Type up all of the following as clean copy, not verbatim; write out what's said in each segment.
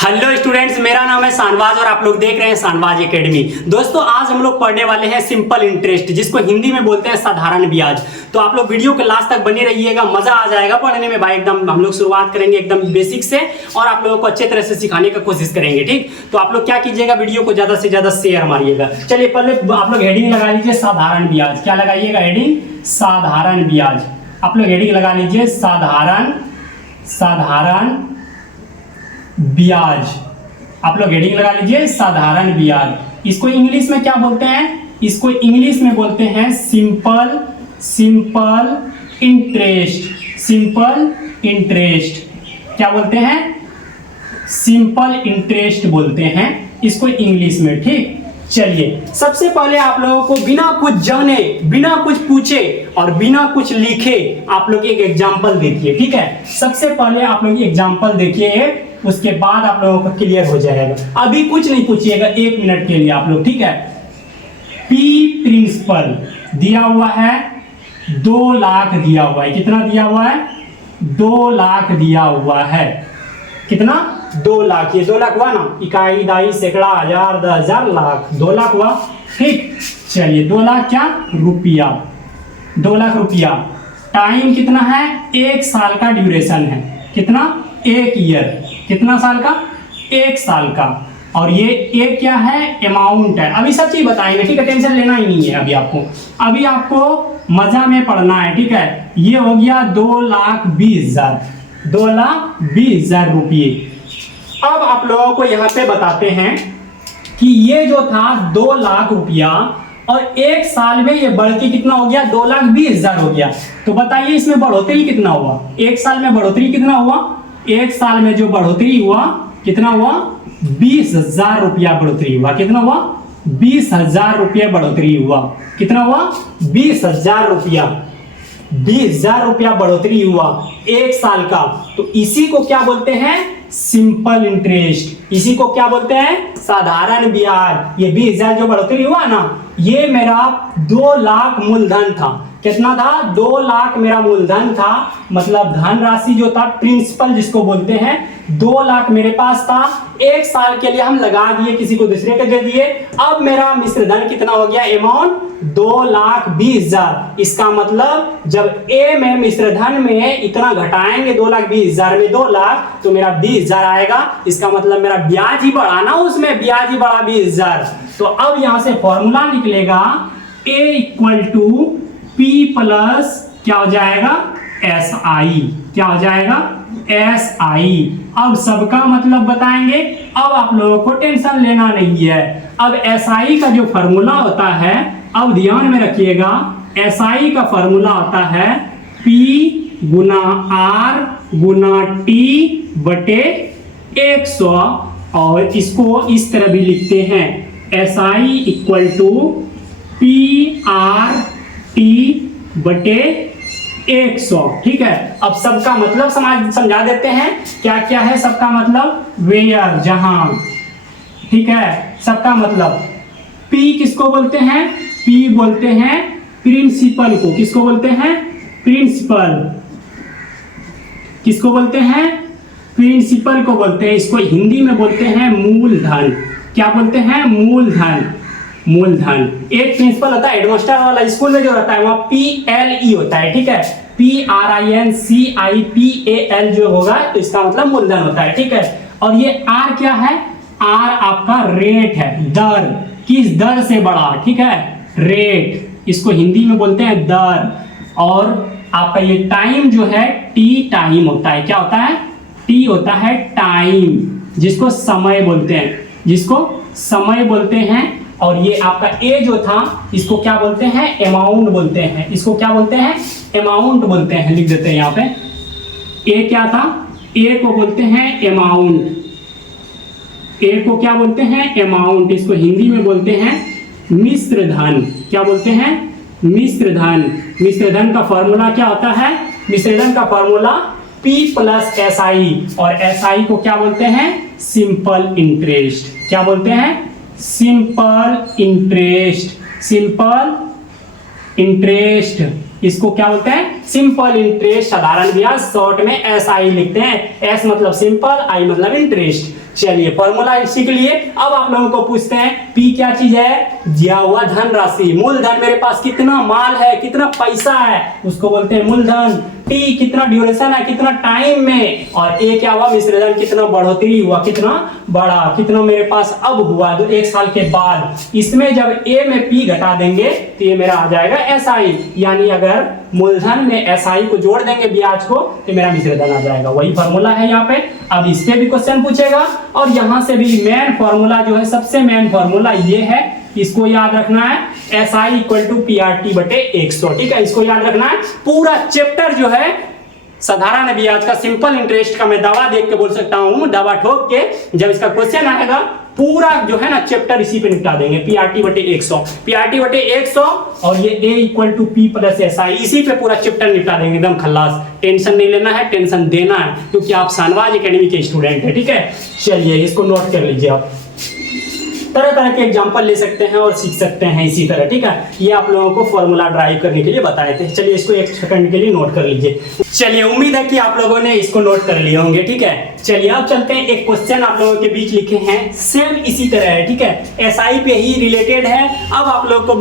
Hello students, मेरा नाम है शानवाज और आप लोग देख रहे हैं शानवाज एकेडमी। दोस्तों, आज हम लोग पढ़ने वाले हैं सिंपल इंटरेस्ट, जिसको हिंदी में बोलते हैं साधारण ब्याज। तो आप लोग वीडियो के लास्ट तक बने रहिएगा, मजा आ जाएगा पढ़ने में भाई। एकदम हम लोग शुरुआत करेंगे एकदम बेसिक से और आप लोगों को अच्छे तरह से सिखाने का कोशिश करेंगे। ठीक, तो आप लोग क्या कीजिएगा, वीडियो को ज्यादा से ज्यादा शेयर मारिएगा। चलिए पहले आप लोग हेडिंग लगा लीजिए साधारण ब्याज। क्या लगाइएगा? हेडिंग साधारण ब्याज। आप लोग हेडिंग लगा लीजिए साधारण ब्याज। आप लोग हेडिंग लगा लीजिए साधारण ब्याज। इसको इंग्लिश में क्या बोलते हैं? इसको इंग्लिश में बोलते हैं सिंपल इंटरेस्ट। क्या बोलते हैं? सिंपल इंटरेस्ट बोलते हैं इसको इंग्लिश में। ठीक, चलिए सबसे पहले आप लोगों को बिना कुछ जाने, बिना कुछ पूछे और बिना कुछ लिखे आप लोग एक एग्जांपल देखिए। ठीक है, सबसे पहले आप लोग एग्जांपल देखिए, उसके बाद आप लोगों का क्लियर हो जाएगा। अभी कुछ नहीं पूछिएगा, 1 मिनट के लिए आप लोग। ठीक है, पी प्रिंसिपल दिया हुआ है 2 लाख दिया हुआ है। कितना दिया हुआ है? 2 लाख दिया हुआ है। कितना? 2 लाख। ये 2 लाख हुआ ना, इकाई, दाई, सैकड़ा, हजार, 10,000, लाख। 2 लाख हुआ। ठीक, चलिए 2 लाख क्या? रुपया। 2 लाख रुपया। टाइम कितना है? 1 साल का ड्यूरेशन है। कितना? 1 ईयर। कितना साल का? 1 साल का। और ये क्या है? अमाउंट है। अभी सब चीज बताएंगे। ठीक है, टेंशन लेना ही नहीं है अभी आपको। अभी आपको मजा में पढ़ना है। ठीक है, ये हो गया 2,20,000। 2,20,000 रुपये। अब आप लोगों को यहाँ पे बताते हैं कि ये जो था 2 लाख रुपया और 1 साल में ये बढ़ के कितना हो गया? 2,20,000 हो गया। तो बताइए इसमें बढ़ोतरी कितना हुआ? 1 साल में बढ़ोतरी कितना हुआ? 1 साल में जो बढ़ोतरी हुआ कितना हुआ? 20,000 रुपया बढ़ोतरी हुआ। कितना हुआ? 20,000 रुपया बढ़ोतरी हुआ। कितना हुआ? 20,000 रुपया। 20,000 रुपया बढ़ोतरी हुआ 1 साल का। तो इसी को क्या बोलते हैं? Simple interest. इसी को क्या बोलते हैं? साधारण ब्याज। ये 20,000 जो बढ़ोतरी हुआ ना, ये मेरा 2 लाख मूलधन था। कितना था? 2 लाख मेरा मूलधन था। मतलब धन राशि जो था, प्रिंसिपल जिसको बोलते हैं, 2 लाख मेरे पास था। 1 साल के लिए हम लगा दिए, किसी को दूसरे को दे दिए। अब मेरा मिश्र धन कितना हो गया? अमाउंट 2,20,000। इसका मतलब जब ए में मिश्र धन में इतना घटाएंगे 2,20,000 में 2 लाख, तो मेरा 20,000 आएगा। इसका मतलब मेरा ब्याज ही बढ़ा ना, उसमें ब्याज ही बढ़ा 20,000। तो अब यहां से फॉर्मूला निकलेगा A equal to P plus क्या हो जाएगा? SI। क्या हो जाएगा? SI। अब सबका मतलब बताएंगे। अब आप लोगों को टेंशन लेना नहीं है। अब SI का जो फॉर्मूला होता है, अब ध्यान में रखिएगा, SI का फॉर्मूला होता है P गुना R गुना T बटे 100। और इसको इस तरह भी लिखते हैं, SI इक्वल टू PR/T बटे 100। ठीक है, अब सबका मतलब समझा देते हैं। क्या क्या है सबका मतलब? वेयर, जहां। ठीक है, सबका मतलब P किसको बोलते हैं? P बोलते हैं प्रिंसिपल को। किसको बोलते हैं? प्रिंसिपल। किसको बोलते हैं? प्रिंसिपल को बोलते हैं। इसको हिंदी में बोलते हैं मूलधन। क्या बोलते हैं? मूलधन। मूलधन। एक प्रिंसिपल होता है, हेडमास्टर वाला स्कूल में जो रहता है, वहाँ PLE होता है। ठीक है, PRINCIPAL जो होगा, तो इसका मतलब मूलधन होता है। ठीक है, और ये R क्या है? R आपका रेट है, दर। किस दर से बढ़ा? ठीक है, रेट। इसको हिंदी में बोलते हैं दर। और आपका ये टाइम जो है, T टाइम होता है। क्या होता है? T होता है टाइम, जिसको समय बोलते हैं। जिसको समय बोलते हैं। और ये आपका ए जो था, इसको क्या बोलते हैं? अमाउंट बोलते हैं। इसको क्या बोलते हैं? अमाउंट बोलते हैं। लिख देते हैं यहाँ पे। ए क्या था? ए को बोलते हैं अमाउंट। ए को क्या बोलते हैं? अमाउंट। इसको हिंदी में बोलते हैं मिश्र धन। क्या बोलते हैं? मिश्र धन। मिश्र धन का फॉर्मूला क्या होता है? मिश्र धन का फॉर्मूला P प्लस SI। और SI को क्या बोलते हैं? Simple interest. क्या बोलते हैं? Simple interest. सिंपल इंटरेस्ट, इसको क्या बोलते हैं? सिंपल इंटरेस्ट, साधारण ब्याज, शॉर्ट में SI लिखते हैं। S मतलब सिंपल, I मतलब इंटरेस्ट। चलिए फॉर्मूला सीख लिए। अब आप लोगों को पूछते हैं P क्या चीज है? दिया हुआ धन राशि, मूलधन, मेरे पास कितना माल है, कितना पैसा है, उसको बोलते हैं मूलधन। T कितना ड्यूरेशन है, कितना टाइम में, और A क्या हुआ? मिश्रधन, कितना बढ़ोतरी हुआ, कितना बढ़ा, कितना मेरे पास अब हुआ 1 साल के बाद। इसमें जब A में P घटा देंगे तो ये मेरा आ जाएगा SI, यानी अगर मूलधन में SI को जोड़ देंगे ब्याज को तो मेरा मिश्रधन आ जाएगा। वही फॉर्मूला है यहाँ पे। अब इस पे भी क्वेश्चन पूछेगा, और यहाँ से भी मेन फॉर्मूला जो है, सबसे मेन फॉर्मूला ये है, इसको याद रखना है, SI इक्वल टू PRT बटे 100। ठीक है, इसको याद रखना है। पूरा चैप्टर जो है साधारण ब्याज का, सिंपल इंटरेस्ट का, मैं दावा देख के बोल सकता हूँ, दावा ठोक के, जब इसका क्वेश्चन आएगा पूरा जो है ना चैप्टर इसी पे निपटा देंगे। PRT बटे 100, PRT बटे 100, और ये A equal to P plus SI, इसी पे पूरा चैप्टर निपटा देंगे एकदम खल्लास। टेंशन नहीं लेना है, टेंशन देना है, क्योंकि आप शानवाज एकेडमी के स्टूडेंट है। ठीक है, चलिए इसको नोट कर लीजिए। आप तरह तरह के एग्जाम्पल ले सकते हैं और सीख सकते हैं इसी तरह। ठीक है, ये आप लोगों को फॉर्मूला ड्राइव करने के लिए बताए थे। चलिए इसको 1 सेकंड के लिए नोट कर लीजिए। चलिए, उम्मीद है कि आप लोगों ने इसको नोट कर लिए होंगे। ठीक है, चलिए अब चलते हैं। एक क्वेश्चन आप लोगों के बीच लिखे हैं, सेम इसी तरह है। ठीक है, SI पे ही रिलेटेड है। अब आप लोगों को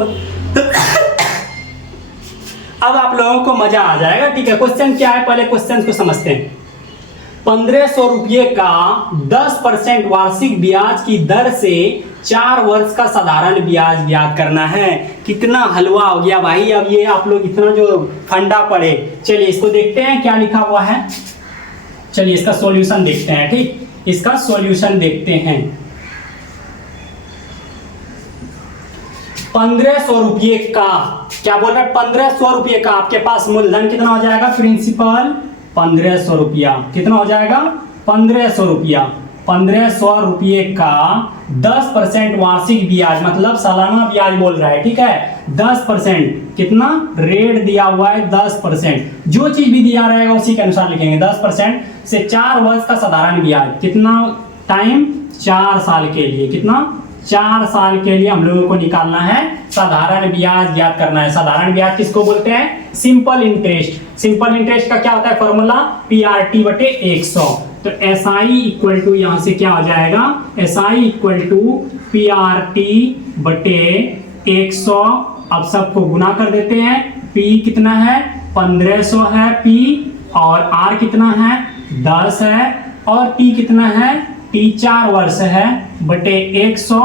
अब आप लोगों को मजा आ जाएगा। ठीक है, क्वेश्चन क्या है, पहले क्वेश्चन को समझते हैं। 1500 रुपये का 10% वार्षिक ब्याज की दर से 4 वर्ष का साधारण ब्याज ज्ञात करना है। कितना हलवा हो गया भाई। अब ये आप लोग इतना जो फंडा पड़े, चलिए इसको देखते हैं क्या लिखा हुआ है। चलिए इसका सॉल्यूशन देखते हैं। ठीक, इसका सॉल्यूशन देखते हैं। 1500 रुपये का, क्या बोल रहा है? 1500 रुपये का आपके पास मूलधन कितना हो जाएगा? प्रिंसिपल 1500 रुपया, कितना हो जाएगा? 1500 रुपया। 1500 रुपये का 10% वार्षिक ब्याज, मतलब सालाना ब्याज बोल रहा है। ठीक है, 10%, कितना रेट दिया हुआ है? 10%। जो चीज भी दिया रहेगा उसी के अनुसार लिखेंगे। 10% से 4 वर्ष का साधारण ब्याज, कितना टाइम? 4 साल के लिए। कितना? 4 साल के लिए हम लोगों को निकालना है, साधारण ब्याज ज्ञात करना है। साधारण ब्याज किसको बोलते हैं? Simple interest. सिंपल इंटरेस्ट का क्या होता है फॉर्मूला? PRT बटे 100। तो SI इक्वल टू, यहां से क्या हो जाएगा? SI इक्वल टू PRT बटे 100। अब सबको गुना कर देते हैं। P कितना है? 1500 है P, और R कितना है? 10 है, और T कितना है? T 4 वर्ष है, बटे 100,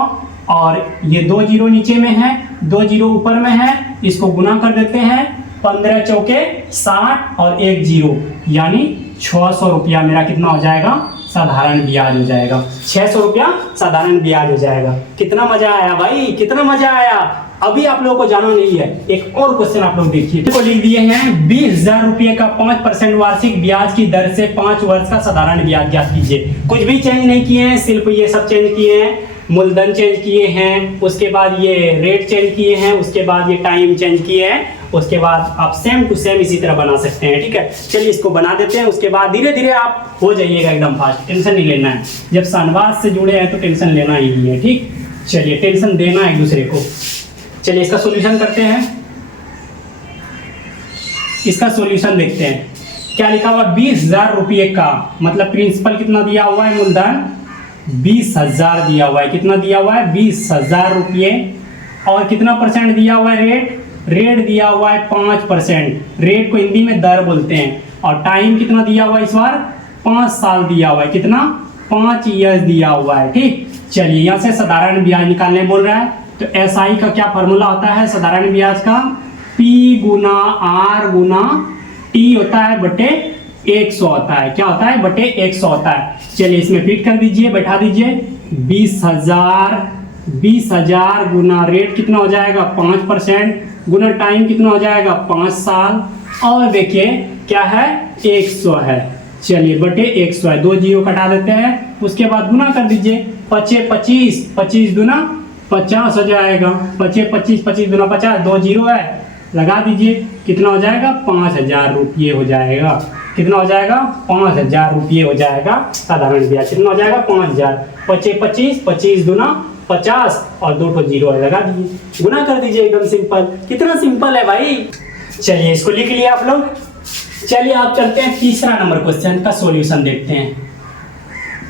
और ये 2 जीरो नीचे में है, 2 जीरो ऊपर में है, इसको गुना कर देते हैं। 15 चौके 60 और 1 जीरो, यानी 600 रुपया मेरा कितना हो जाएगा? साधारण ब्याज हो जाएगा। 600 रुपया साधारण ब्याज हो जाएगा। कितना मजा आया भाई, कितना मजा आया। अभी आप लोगों को जाना नहीं है, एक और क्वेश्चन आप लोग देखिए। तो लिख दिए हैं 20,000 रुपये का 5% वार्षिक ब्याज की दर से 5 वर्ष का साधारण ब्याज ज्ञात कीजिए। कुछ भी चेंज नहीं किए हैं, सिर्फ ये सब चेंज किए हैं। मूलधन चेंज किए हैं, उसके बाद ये रेट चेंज किए हैं, उसके बाद ये टाइम चेंज किए हैं, उसके बाद आप सेम टू सेम इसी तरह बना सकते हैं। ठीक है, चलिए इसको बना देते हैं। उसके बाद धीरे धीरे आप हो जाइएगा एकदम फास्ट, टेंशन नहीं लेना है। जब शानवाज से जुड़े हैं तो टेंशन लेना ही नहीं है। ठीक, चलिए टेंशन देना है एक दूसरे को। चलिए इसका सॉल्यूशन करते हैं। इसका सॉल्यूशन देखते हैं क्या लिखा हुआ। 20,000 रुपये का, मतलब प्रिंसिपल कितना दिया हुआ है? मूलधन 20,000 दिया हुआ है। कितना दिया हुआ है? 20,000 रुपये। और कितना परसेंट दिया हुआ है? रेट दिया हुआ है 5%। रेट को हिंदी में दर बोलते हैं। और टाइम कितना दिया हुआ है इस बार? 5 साल दिया हुआ है। कितना? 5 ईयर्स दिया हुआ है। ठीक, चलिए यहाँ से साधारण ब्याज निकालने बोल रहा है। तो SI का क्या फॉर्मूला होता है साधारण ब्याज का? P गुना R गुना T होता है, बटे 100 होता है। क्या होता है? बटे 100 होता है। चलिए इसमें फिट कर दीजिए, बैठा दीजिए। 20,000 गुना रेट कितना हो जाएगा? 5%, गुना टाइम कितना हो जाएगा? 5 साल, और देखिए क्या है? 100 है। चलिए बटे 100 है, 2 जीरो कटा देते हैं। उसके बाद गुना कर दीजिए। 25, 25 दुना 50 हो जाएगा। 25, 25 दुना 50, 2 जीरो है, लगा दीजिए। कितना हो जाएगा? 5,000 रुपये हो जाएगा। कितना हो जाएगा? 5,000 रुपये हो जाएगा साधारण ब्याज। कितना हो जाएगा? 5,000। 25, 25 दुना 50 और 2 जीरो लगा दीजिए, गुना कर दीजिए, एकदम सिंपल। कितना सिंपल है भाई। चलिए इसको लिख लिया आप लोग। चलिए आप चलते हैं तीसरा नंबर क्वेश्चन का सॉल्यूशन देखते हैं।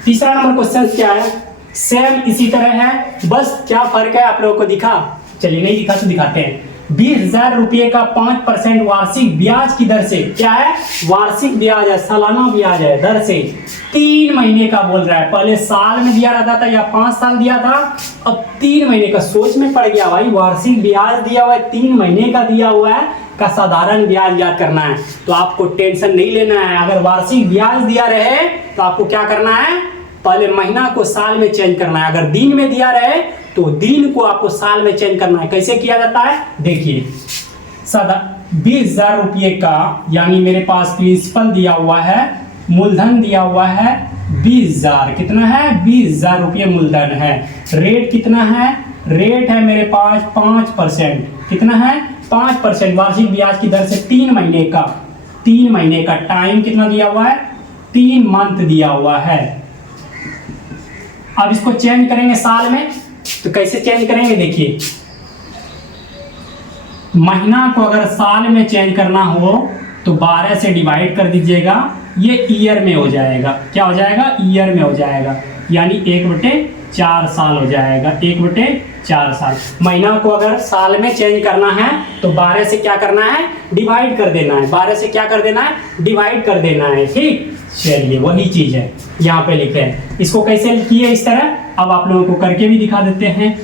तीसरा नंबर क्वेश्चन क्या है, सेम इसी तरह है, बस क्या फर्क है आप लोगों को दिखा। चलिए नहीं दिखा तो दिखाते हैं। 20,000 रुपये का 5% वार्षिक ब्याज की दर से, क्या है, वार्षिक ब्याज है, सालाना ब्याज है, दर से 3 महीने का बोल रहा है। पहले साल में दिया रहता था या 5 साल दिया था, अब 3 महीने का। सोच में पड़ गया भाई, वार्षिक ब्याज दिया हुआ है, 3 महीने का दिया हुआ है, का साधारण ब्याज याद करना है। तो आपको टेंशन नहीं लेना है। अगर वार्षिक ब्याज दिया रहे तो आपको क्या करना है, पहले महीना को साल में चेंज करना है। अगर दिन में दिया रहे तो दिन को आपको साल में चेंज करना है। कैसे किया जाता है देखिए, 20,000 रुपये का, यानी मेरे पास प्रिंसिपल दिया हुआ है, मूलधन दिया हुआ है 20,000। कितना है, 20,000 रुपये मूलधन है। रेट कितना है, रेट है मेरे पास 5%। कितना है, 5% वार्षिक ब्याज की दर से 3 महीने का। 3 महीने का टाइम कितना दिया हुआ है, 3 मंथ दिया हुआ है। अब इसको चेंज करेंगे साल में, तो कैसे चेंज करेंगे देखिए, महीना को अगर साल में चेंज करना हो तो 12 से डिवाइड कर दीजिएगा, ये ईयर में हो जाएगा। क्या हो जाएगा, ईयर में हो जाएगा, यानी 1/4 साल हो जाएगा। 1/4 साल। महीना को अगर साल में चेंज करना है तो 12 से क्या करना है, डिवाइड कर देना है। 12 से क्या कर देना है, डिवाइड कर देना है। ठीक, चलिए वही चीज है यहाँ पे लिखे हैं। इसको कैसे किए इस तरह, अब आप लोगों को करके भी दिखा देते हैं।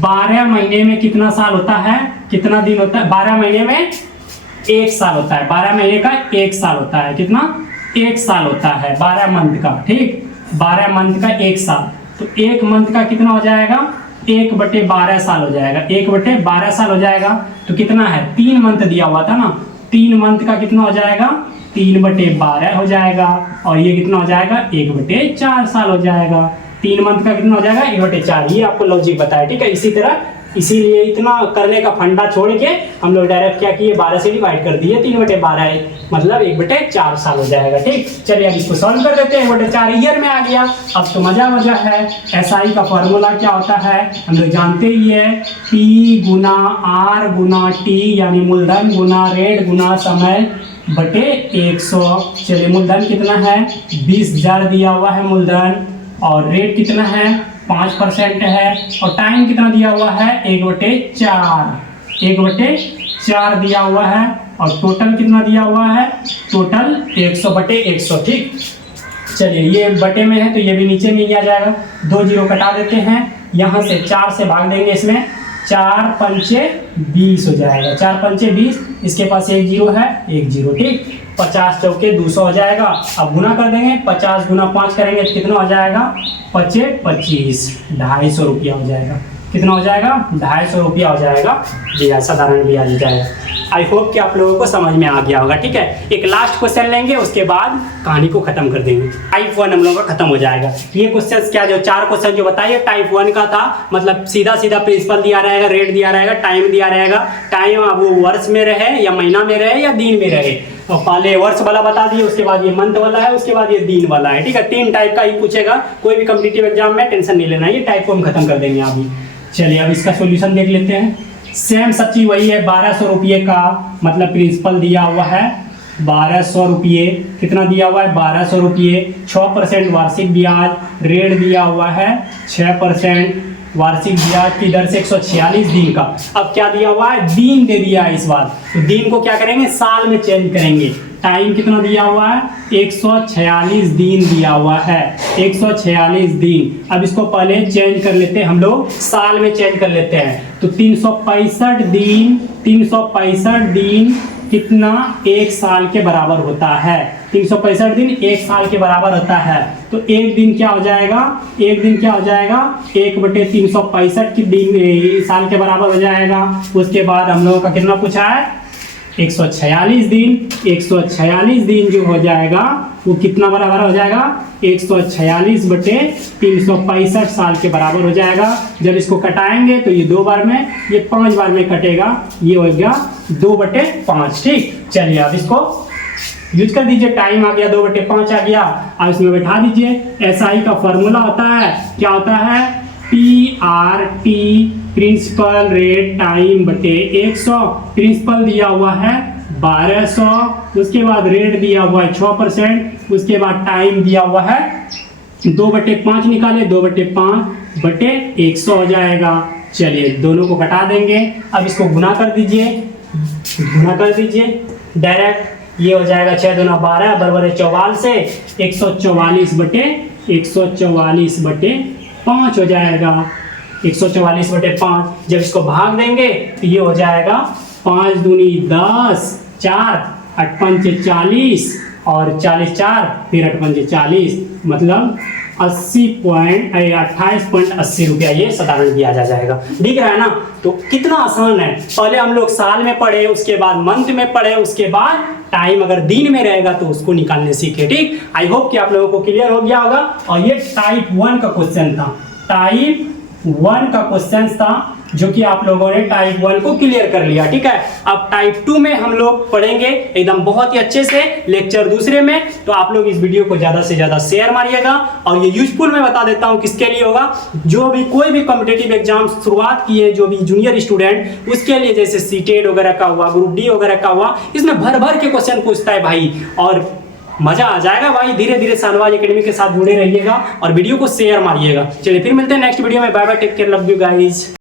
12 महीने में कितना साल होता है, कितना दिन होता है, 12 महीने में 1 साल होता है। 12 महीने का 1 साल होता है। कितना, 1 साल होता है 12 मंथ का। ठीक, 12 मंथ का 1 साल, तो 1 मंथ का कितना हो जाएगा, 1/12 साल हो जाएगा। 1/12 साल हो जाएगा तो कितना है, 3 मंथ दिया हुआ था ना, 3 मंथ का कितना हो जाएगा, 3/12 हो जाएगा। और ये कितना हो जाएगा, 1/4 साल हो जाएगा। 3 मंथ का कितना हो जाएगा, 1/4। ये आपको लॉजिक बताया। ठीक है, इसी तरह, इसीलिए इतना करने का फंडा छोड़ के हम लोग डायरेक्ट क्या किए, 12 से डिवाइड कर दिए। 3/12 मतलब 1/4 साल हो जाएगा। ठीक, चलिए अब इसको सॉल्व कर देते हैं। 1/4 ईयर में आ गया। अब तो मजा मजा है। एसआई का फॉर्मूला क्या होता है, हम लोग जानते ही है, P गुना R गुना T, यानी मूलधन गुना रेट गुना समय बटे 100। चलिए मूलधन कितना है, 20,000 दिया हुआ है मूलधन, और रेट कितना है, 5% है, और टाइम कितना दिया हुआ है, 1/4। 1/4 दिया हुआ है, और टोटल कितना दिया हुआ है, टोटल 100/100। ठीक, चलिए ये बटे में है तो ये भी नीचे में ही आ जाएगा। 2 जीरो कटा देते हैं, यहाँ से 4 से भाग देंगे, इसमें 4 पंचे 20 हो जाएगा। 4 पंचे 20, इसके पास 1 जीरो है, 1 जीरो। ठीक, 50 चौके 200 हो जाएगा। अब गुना कर देंगे, 50 गुना 5 करेंगे तो कितना हो जाएगा, 5 25, 250 रुपया हो जाएगा। कितना हो जाएगा, 250 रुपया हो जाएगा, ब्याज, साधारण ब्याज हो जाएगा। आई होप कि आप लोगों को समझ में आ गया होगा। ठीक है, एक लास्ट क्वेश्चन लेंगे, उसके बाद कहानी को खत्म कर देंगे। टाइप 1 हम लोगों का खत्म हो जाएगा। ये क्वेश्चन क्या, जो 4 क्वेश्चन जो बताइए टाइप 1 का था, मतलब सीधा सीधा प्रिंसिपल दिया रहेगा, रेट दिया रहेगा, टाइम दिया रहेगा। टाइम अब वो वर्ष में रहे या महीना में रहे या दिन में रहे, और पहले वर्ष वाला बता दिए, उसके बाद ये मंथ वाला है, उसके बाद ये दिन वाला है। ठीक है, 3 टाइप का ही पूछेगा कोई भी कॉम्पिटिटिव एग्जाम में, टेंशन नहीं लेना। ये टाइप को हम खत्म कर देंगे अभी। चलिए अब इसका सॉल्यूशन देख लेते हैं। सेम सब चीज वही है। 1200 रुपये का मतलब प्रिंसिपल दिया हुआ है 1200 रुपये। कितना दिया हुआ है, 1200 रुपये। 6% वार्षिक ब्याज, रेट दिया हुआ है 6%, वार्षिक ब्याज की दर से 146 दिन का। अब क्या दिया हुआ है, दिन दे दिया है इस बार, तो दिन को क्या करेंगे, साल में चेंज करेंगे। टाइम कितना दिया हुआ है, 146 दिन दिया हुआ है, 146 दिन। अब इसको पहले चेंज कर लेते हैं हम लोग, साल में चेंज कर लेते हैं। तो 365 दिन, 365 दिन कितना, 1 साल के बराबर होता है। 365 दिन 1 साल के बराबर होता है। तो एक दिन क्या हो जाएगा, एक दिन क्या हो जाएगा, 1/365 की दिन साल के बराबर हो जाएगा। उसके बाद हम लोगों का कितना पूछा है, 146 दिन। 146 दिन जो हो जाएगा वो कितना बराबर हो जाएगा, 146/365 साल के बराबर हो जाएगा। जब इसको कटाएंगे तो ये 2 बार में, ये 5 बार में कटेगा, ये हो गया 2/5। ठीक, चलिए अब इसको यूज कर दीजिए। टाइम आ गया, 2/5 आ गया। अब इसमें बैठा दीजिए। एसआई का फॉर्मूला होता है, क्या होता है, PRT प्रिंसिपल रेट टाइम बटे 100। प्रिंसिपल दिया हुआ है 1200, उसके बाद रेट दिया हुआ है 6%, उसके बाद टाइम दिया हुआ है 2/5 निकाले, 2/5/100 हो जाएगा। चलिए दोनों को घटा देंगे। अब इसको गुना कर दीजिए, डायरेक्ट ये हो जाएगा 6 दूना 12 बराबर 44 से 144/5 हो जाएगा। 144/5 जब इसको भाग देंगे तो ये हो जाएगा 5 दूनी 10, 4 8 पंचे 40 और 40 4 फिर 8 पंचे 40, मतलब 28.80 रुपया ये साधारण ब्याज आ जाएगा। दिख रहा है ना? तो कितना आसान है। पहले हम लोग साल में पढ़े, उसके बाद मंथ में पढ़े, उसके बाद टाइम अगर दिन में रहेगा तो उसको निकालने सीखे। ठीक, आई होप कि आप लोगों को क्लियर हो गया होगा। और ये टाइप 1 का क्वेश्चन था, टाइप 1 का क्वेश्चन था जो कि आप लोगों ने टाइप 1 को क्लियर कर लिया। ठीक है, अब टाइप 2 में हम लोग पढ़ेंगे एकदम बहुत ही अच्छे से लेक्चर दूसरे में। तो आप लोग इस वीडियो को ज्यादा से ज्यादा शेयर मारिएगा। और ये यूजफुल मैं बता देता हूं किसके लिए होगा, जो भी कोई भी कॉम्पिटिटिव एग्जाम शुरुआत किए, जो भी जूनियर स्टूडेंट, उसके लिए जैसे सीटेट वगैरह का हुआ, ग्रुप डी वगैरह का हुआ, इसमें भर भर के क्वेश्चन पूछता है भाई, और मजा आ जाएगा भाई। धीरे धीरे शाहनवाज एकेडमी के साथ जुड़े रहिएगा और वीडियो को शेयर मारिएगा। चलिए फिर मिलते हैं नेक्स्ट वीडियो में। Bye bye, take care, love you guys.